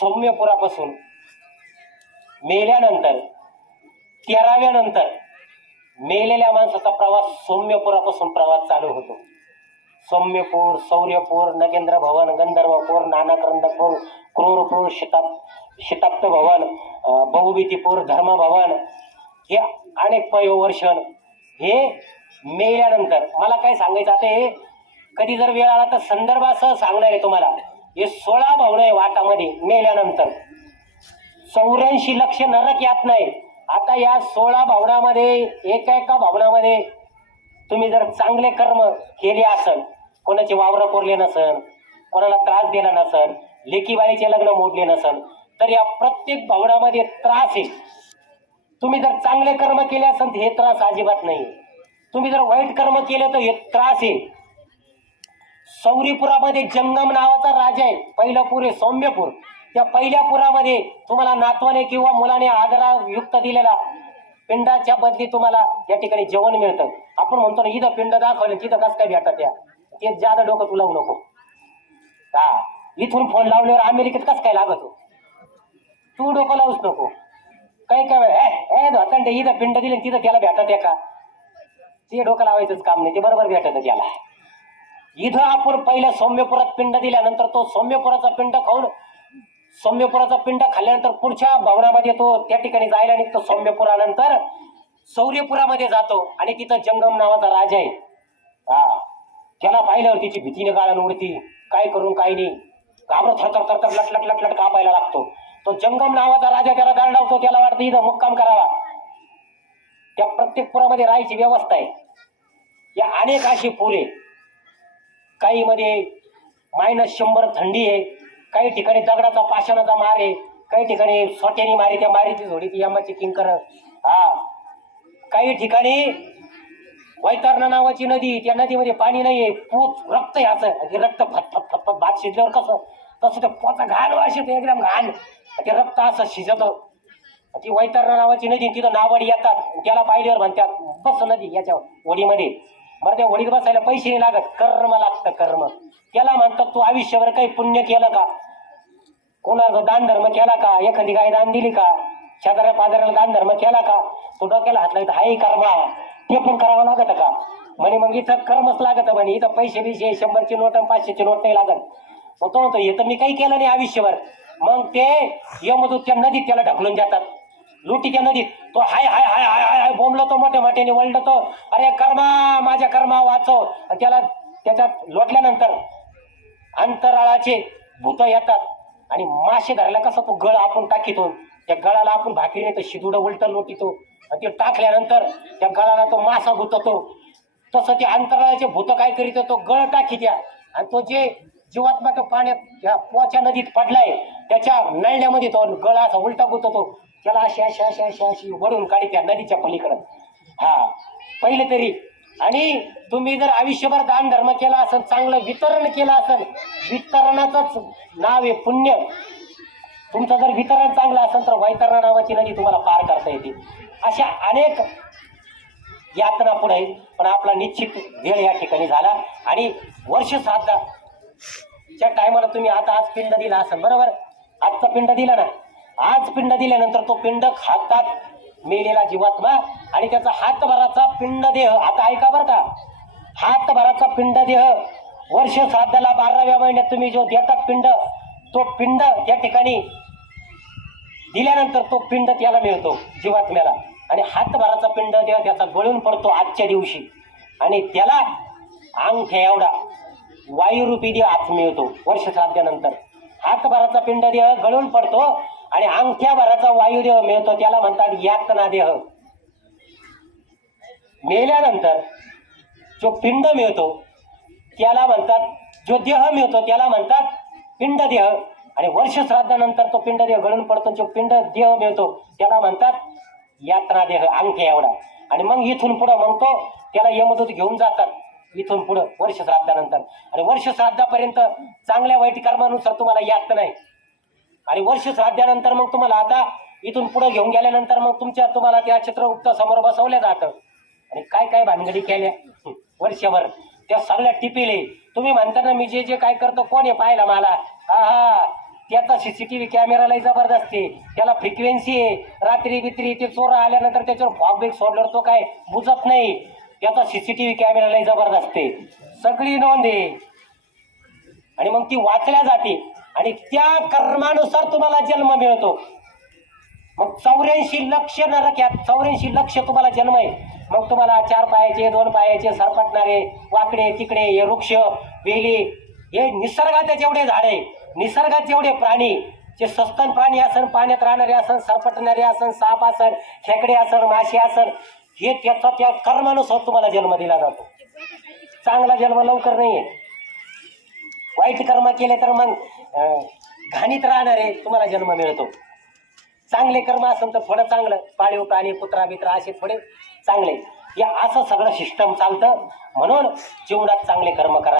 सौम्यपुरापासून मेल्यानंतर 13व्या नंतर मेलेल्या माणसाचा प्रवास सौम्यपुरापासून प्रवास चालू होतो. सौम्यपूर, शौर्यपूर, नगेंद्र भवन, गंधर्वपूर, नानक्रंदपूर, क्रूरपूर, शिताप्त भवन, बहुभीतीपूर, धर्मभवन, हे अनेक पयोवर्षण हे मेल्यानंतर. मला काय सांगायचं आता, हे कधी जर वेळ आला तर संदर्भासह सांगणार आहे तुम्हाला. हे 16 भवन आहे वाटामध्ये मेल्यानंतर. 84 लक्ष नरक यात नाही. आता या 16 भवनामध्ये एका भवनामध्ये तुम्ही जर चांगले कर्म केले असेल, कोणाचे वावर कोरले नसन, कोणाला त्रास दिला नसन, लेकीबाळीचे लग्न मोडले नसन, तर या प्रत्येक भवनामध्ये त्रास आहे. तुम्ही जर चांगले कर्म केले असेल तर हे त्रास अजिबात नाही. तुम्ही जर वाईट कर्म केले तर हे त्रास आहे. सौरीपुरामध्ये जंगम नावाचा राजा आहे. पहिलं पूर आहे सौम्यपूर. त्या पहिल्या पुरामध्ये तुम्हाला नातवाने किंवा मुलाने आदरायुक्त दिलेला पिंडाच्या बदली तुम्हाला या ठिकाणी जेवण मिळतं. आपण म्हणतो ना, इथं पिंड दाखवलं तिथं कसं काय भेटत, ते ज्यादा डोकं तू लावू नको. हा, इथून फोन लावल्यावर अमेरिकेत कसं काय लागत हो, तू डोकं लावूच नको. काय काय धोतांडे इथं पिंड दिले तिथं त्याला भेटत का, ते डोकं लावायचंच काम नाही, ते बरोबर भेटत त्याला. इथं आपण पहिल्या सौम्यपुरात पिंड दिल्यानंतर तो सौम्यपुराचा पिंड खाऊन, सौम्यपुराचा पिंड खाल्ल्यानंतर पुढच्या भवनामध्ये तो त्या ठिकाणी जायला निघतो. सौम्यपुरानंतर शौर्यपुरामध्ये जातो आणि तिथं जंगम नावाचा राजा आहे. हा, त्याला पाहिल्यावर तिची भीतीने गाळण उडती. काय करून काय नाही, घाबरत थरथर थरथर लटलट लटलट कापायला लागतो. तो जंगम नावाचा राजा त्याला गारडावतो. त्याला वाटतं इथं मुक्काम करावा. त्या प्रत्येक पुरामध्ये राहायची व्यवस्था आहे. या अनेक अशी पुरे, काही मध्ये -100 थंडी आहे, काही ठिकाणी दगडाचा पाषाणाचा मार आहे, काही ठिकाणी सोट्यानी मारी, त्या मारीची झोडी ती यमाची किंकर. हा, काही ठिकाणी वैतरणा नावाची नदी, त्या नदीमध्ये पाणी नाहीये, पूत रक्त आहे. असं रक्त फटफट फटफट भात शिजल्यावर कसं तसं ते पोचा घाण वास येतो, एकदम घाण. ते रक्त असं शिजत. ती वैतरणा नावाची नदी, तिथं नावडी येतात. त्याला पाहिल्यावर म्हणतात बस नदी याच्या वडीमध्ये. बरं, त्या वडीत बसायला पैसे नाही लागत, कर्म लागतं कर्म. त्याला म्हणतात तू आयुष्यभर काही पुण्य केलं का, कोणाचा दान धर्म केला का, एखादी गाय दान दिली का, शेजाऱ्या पाजाऱ्याला दान धर्म केला का, तो डोक्याला हात लागत हाही कर्म, ते पण करावं लागत का म्हणे. मग इथं कर्मच लागत म्हणे. इथं पैसे बिशे 100ची नोट 500ची नोट नाही लागत. मग तो म्हणतो हे तर मी काही केलं नाही आयुष्यभर. मग ते यमदूत त्या नदीत त्याला ढकलून जातात, लुटीच्या नदीत. तो हाय हाय हाय हाय हाय हाय बोंबलो तो, मोठ्या मोठ्याने वळतो. अरे कर्मा, माझ्या कर्मा वाचव. त्याला त्याच्यात लोटल्यानंतर अंतराळाचे भूत येतात आणि मासे धरायला कसा तो गळ आपण टाकीतो, त्या गळाला आपण भाकरीने तर शिदुड उलट लोटितो. ते टाकल्यानंतर त्या गळाला तो मासा गुततो. तसं ते अंतराळाचे भूत काय करीत, तो गळ टाकी द्या आणि तो जे जीवात्मा तो पाण्यात या पोच्या नदीत पडलाय त्याच्या नळण्यामध्ये तो गळा असा उलटा गुततो. त्याला अशी अशी अशी अशी अशी वडून काढी त्या नदीच्या पलीकडं. हा, पहिले तरी. आणि तुम्ही जर आयुष्यभर दान धर्म केला असेल, चांगलं वितरण केलं असेल, वितरणाचंच नाव आहे पुण्य. तुमचं जर वितरण चांगलं असेल तर वैतरणा नावाची नदी तुम्हाला पार करता येते. अशा अनेक यातना पुढे आहेत. पण आपला निश्चित वेळ या ठिकाणी झाला. आणि वर्ष श्राद्धाच्या टायमाला तुम्ही आता आज पिंड दिला असेल, बरोबर, आजचा पिंड दिला ना. आज पिंड दिल्यानंतर तो पिंड खातात मेलेला जीवात्मा आणि त्याचा हातभराचा पिंड देह, आता ऐका बरं का, हातभराचा पिंड देह वर्ष श्राद्धाला 12व्या महिन्यात तुम्ही जो देतात पिंड, तो पिंड त्या ठिकाणी दिल्यानंतर तो पिंड त्याला मिळतो जीवात्म्याला. आणि हातभराचा पिंड देह त्याचा गळून पडतो आजच्या दिवशी आणि त्याला अंगठ्या एवढा वायुरूपी देह हात मिळतो वर्ष श्राद्धानंतर. हातभराचा पिंड देह गळून पडतो आणि अंगठ्याभराचा वायुदेह मिळतो, त्याला म्हणतात यातना देह. मेल्यानंतर जो पिंड मिळतो त्याला म्हणतात, जो देह मिळतो त्याला म्हणतात पिंड देह. आणि वर्ष श्राद्धानंतर तो पिंड देह गळून पडतो, जो पिंड देह मिळतो त्याला म्हणतात यात्रा देह, अंगठ्या एवढा. आणि मग इथून पुढं मग तो त्याला यमदूत घेऊन जातात इथून पुढं वर्ष श्राद्धानंतर. आणि वर्ष श्राद्धापर्यंत चांगल्या वाईट कर्मानुसार तुम्हाला यात नाही. आणि वर्ष श्राद्धानंतर मग तुम्हाला आता इथून पुढे घेऊन गेल्यानंतर मग तुम्हाला त्या चित्रगुप्त समोर बसवलं जातं. आणि काय काय भानगडी केल्या वर्षभर त्या सगळ्या टिपिले. तुम्ही म्हणता ना मी जे जे काय करतो कोण आहे पाहायला मला, हा हा, त्याचा सीसीटीव्ही कॅमेरालाही जबरदस्त आहे, त्याला फ्रिक्वेन्सी आहे. रात्री बित्री ते चोर आल्यानंतर त्याच्यावर फॉग बिग सोडल्यावर तो काय बुजत नाही. त्याचा सीसीटीव्ही कॅमेरालाही जबरदस्त आहे. सगळी नोंद आहे आणि मग ती वाचल्या जाते आणि त्या कर्मानुसार तुम्हाला जन्म मिळतो. मग 84 लक्ष नरक्यात 84 लक्ष तुम्हाला जन्म आहे. मग तुम्हाला 4 पायाचे 2 पायाचे सरपटणारे वाकडे तिकडे हे वृक्ष वेली हे निसर्गाचे जेवढे झाडे निसर्गात जेवढे प्राणी जे सस्तन प्राणी असन पाण्यात राहणारे असन सरपटणारे असन साप असन खेकडे असन मासे असन हे त्याचा त्या कर्मानुसार तुम्हाला जन्म दिला जातो. चांगला जन्म लवकर नाहीये. वाईट कर्म केले तर मग घाणीत राहणारे तुम्हाला जन्म मिळतो. चांगले कर्म असेल तर थोडं चांगलं पाळीव प्राणी कुत्रा बित्रा असे थोडे चांगले. या असं सगळं सिस्टम चालतं. म्हणून जीवनात चांगले कर्म करा.